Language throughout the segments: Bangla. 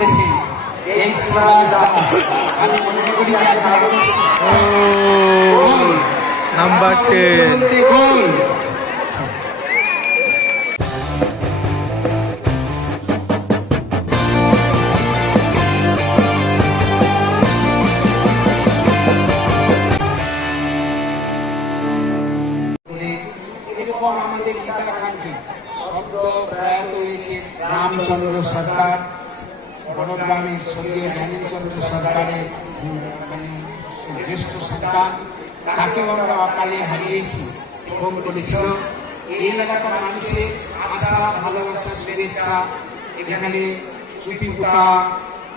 করেছে। এই দাস আমি মনে করি নাম্বার টেন। গোল আমাদের গীতাকাঙ্ক্ষী শব্দ প্রয়াত হয়েছে রামচন্দ্র সরকার। বড়গ্রামের স্বর্গীয় জ্ঞানেচন্দ্র সরকারের মানে জ্যেষ্ঠ সন্তান তাকেও আমরা অকালে হারিয়েছি। ফোন করেছিল। এই এলাকার মানুষের আশা, ভালোবাসা, শুভেচ্ছা, এখানে চুপিপুতা,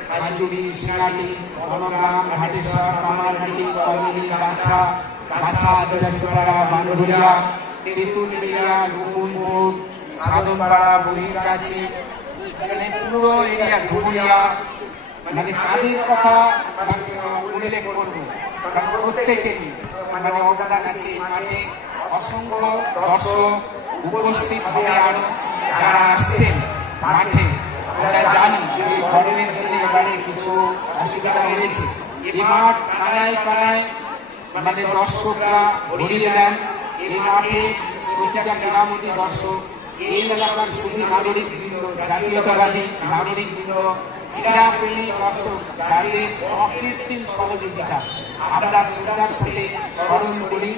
খাজুরি সেনালি বনগ্রাম, ঘাটেশ্বর, কামারহাটি, কলোনি গাছা গাছা আদিবাসীপাড়া বানঘুরিয়া তেঁতুলবেড়িয়া, রূপনপুর, সাধনপাড়া বহিরগাছি মানে পুরো এরিয়া ধুবুলিয়া মানে কাদের কথা মানে উল্লেখ করব? কারণ প্রত্যেকেরই মানে অবদান আছে মানে অসংখ্য দর্শক উপস্থিত হবে আরও যারা আসছেন মাঠে আমরা জানি যে গরমের জন্য এবারে কিছু অসুবিধা হয়েছে। এই মাঠ কানায় কানায় মানে দর্শকরা ভরিয়ে দেন। এই মাঠে প্রতিটা গ্রামতি দর্শক। এই এলাকার শুধু নাগরিক জাতীয়তাবাদী নাগরিক বৃন্দ ক্রীড়াপ্রেমী দর্শক যাদের অকৃত্রিম সহযোগিতা। আমরা শ্রদ্ধার সাথে স্মরণ করি,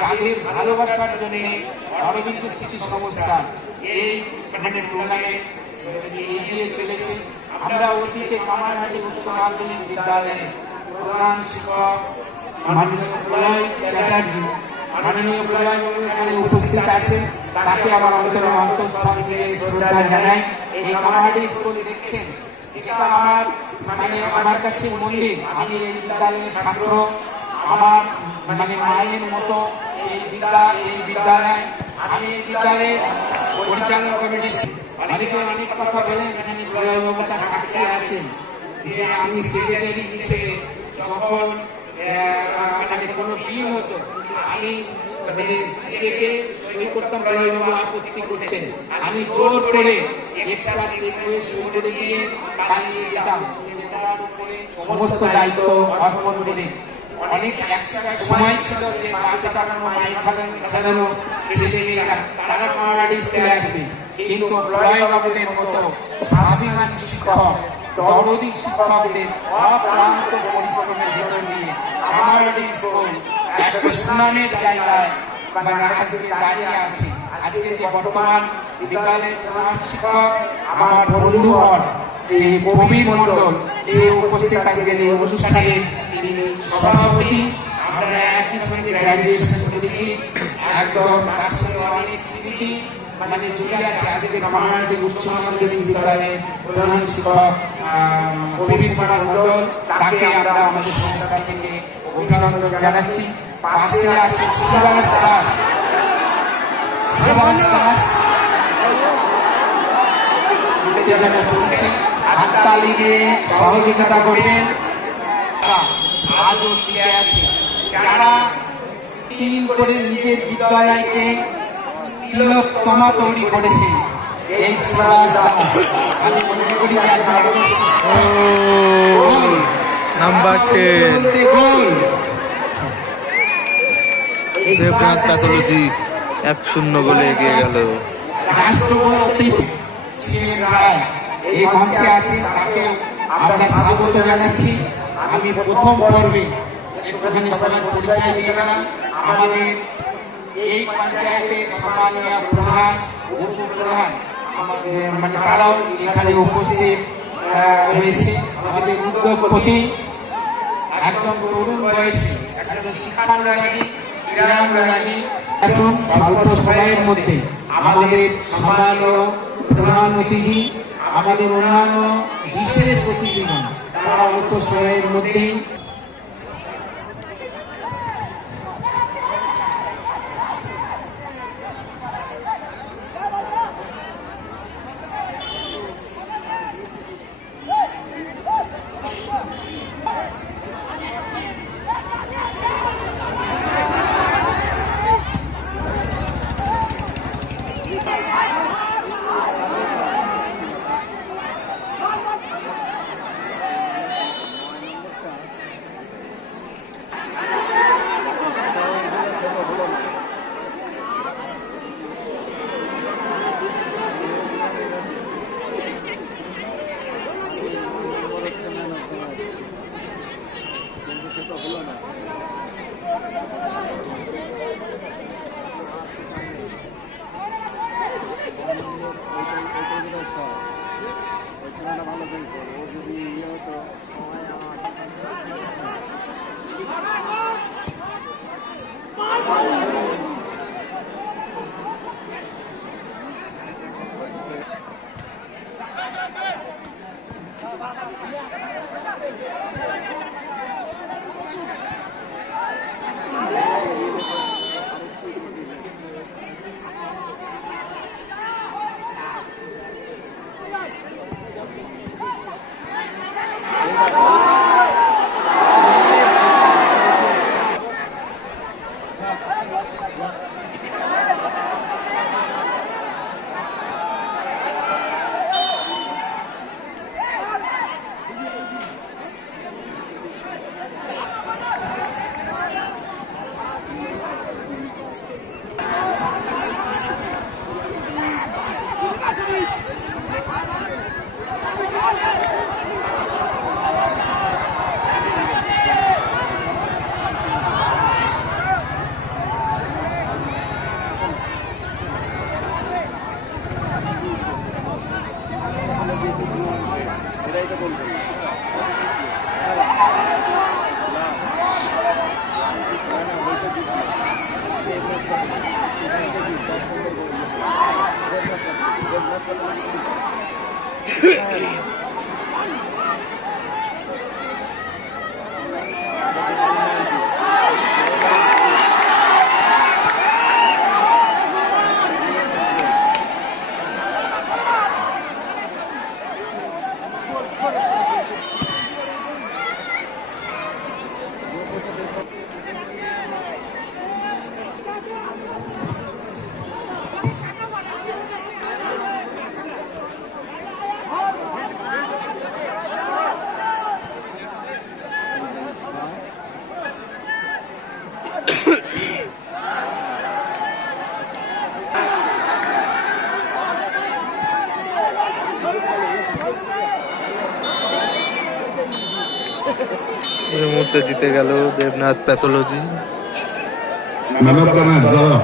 যাদের ভালোবাসার জন্য অরবিন্দ স্মৃতি সংস্থা এই মানে টুর্নামেন্ট এগিয়ে চলেছে। আমরা অতীতে কামারহাটি উচ্চ মাধ্যমিক বিদ্যালয়ে প্রধান শিক্ষক মাননীয় প্রলয় চ্যাটার্জি মাননীয় বাবু এখানে উপস্থিত আছে তাকে আমার অন্তরের অন্তঃস্থান থেকে শ্রদ্ধা জানাই। এই কামারহাটি স্কুল দেখছেন, যেটা আমার মানে আমার কাছে মন্দির। আমি এই বিদ্যালয়ের ছাত্র, আমার মানে মায়ের মতো এই বিদ্যা, এই বিদ্যালয়। আমি এই বিদ্যালয়ের পরিচালনা কমিটির অনেকে অনেক কথা বলেন, এখানে প্রলয়বাবু তার সাক্ষী আছেন যে আমি সেক্রেটারি হিসেবে যখন মানে কোনো বিল হতো আমি মানে চেকে সই করতাম প্রলয়বাবু আপত্তি করতেন। আমি জোর করে এক্সট্রা চেক হয়ে সই করে দিয়ে পালিয়ে যেতাম। সমস্ত দায়িত্ব অর্পণ করে। অনেক একসময় সময় ছিল যে বাপে তাড়ানো মাই খাদানো খাদানো ছেলে তারা কামারাডি স্কুলে আসবে। কিন্তু প্রলয় বাবুদের মতো স্বাভিমানী শিক্ষক, দরদি শিক্ষকদের অক্লান্ত পরিশ্রমের ভিতর দিয়ে কামারাডি স্কুল একটা সুনামের জায়গায় মানে আজকে দাঁড়িয়ে আছে। আজকে যে বর্তমান বিদ্যালয়ের প্রধান শিক্ষক, আমার বন্ধুবর শ্রী প্রবীর মণ্ডল সে উপস্থিত আজকের এই অনুষ্ঠানে তিনি সভাপতি। আমরা একই সঙ্গে গ্রাজুয়েশন করেছি। একদম তার সঙ্গে অনেক স্মৃতি মানে জড়িয়ে আছে আজকে কামারহাটি উচ্চ মাধ্যমিক বিদ্যালয়ের প্রধান শিক্ষক প্রবীর কুমার মণ্ডল। তাকে আমরা আমাদের সংস্থা থেকে অভিনন্দন জানাচ্ছি পাশে আছে শ্রীবাস দাস। শ্রীবাস দাস। উত্তেজনা চলছে। হাততালি দিয়ে সহযোগিতা করবেন। আজও টিকে আছে। যারা টিম করে নিজের বিদ্যালয়কে তিলোত্তমা তৈরি করেছে এই শ্রীবাস দাস। আমি মনে করি goal. Number ten goal. Debnath pathology এক শূন্য বলে এগিয়ে গেল রাষ্ট্রপতি রায় এই মঞ্চে আছে তাকে আমরা স্বাগত জানাচ্ছি আমি প্রথম পর্বে একটুখানি সবার পরিচয় দিয়ে গেলাম আমাদের এই পঞ্চায়েতের সম্মানীয় প্রধান উপপ্রধান আমাদের মানে তারাও এখানে উপস্থিত আহ, হয়েছে। আমাদের উদ্যোগপতি একদম তরুণ বয়সী একজন শিক্ষানুরাগী ক্রীড়ানুরাগী। আসুন সময়ের মধ্যে আমাদের সমান প্রধান অতিথি আমাদের অন্যান্য বিশেষ অতিথিগণ তারা অল্প সময়ের মধ্যেই মুহূর্তে জিতে গেল Debnath pathology. Man of the match দাদা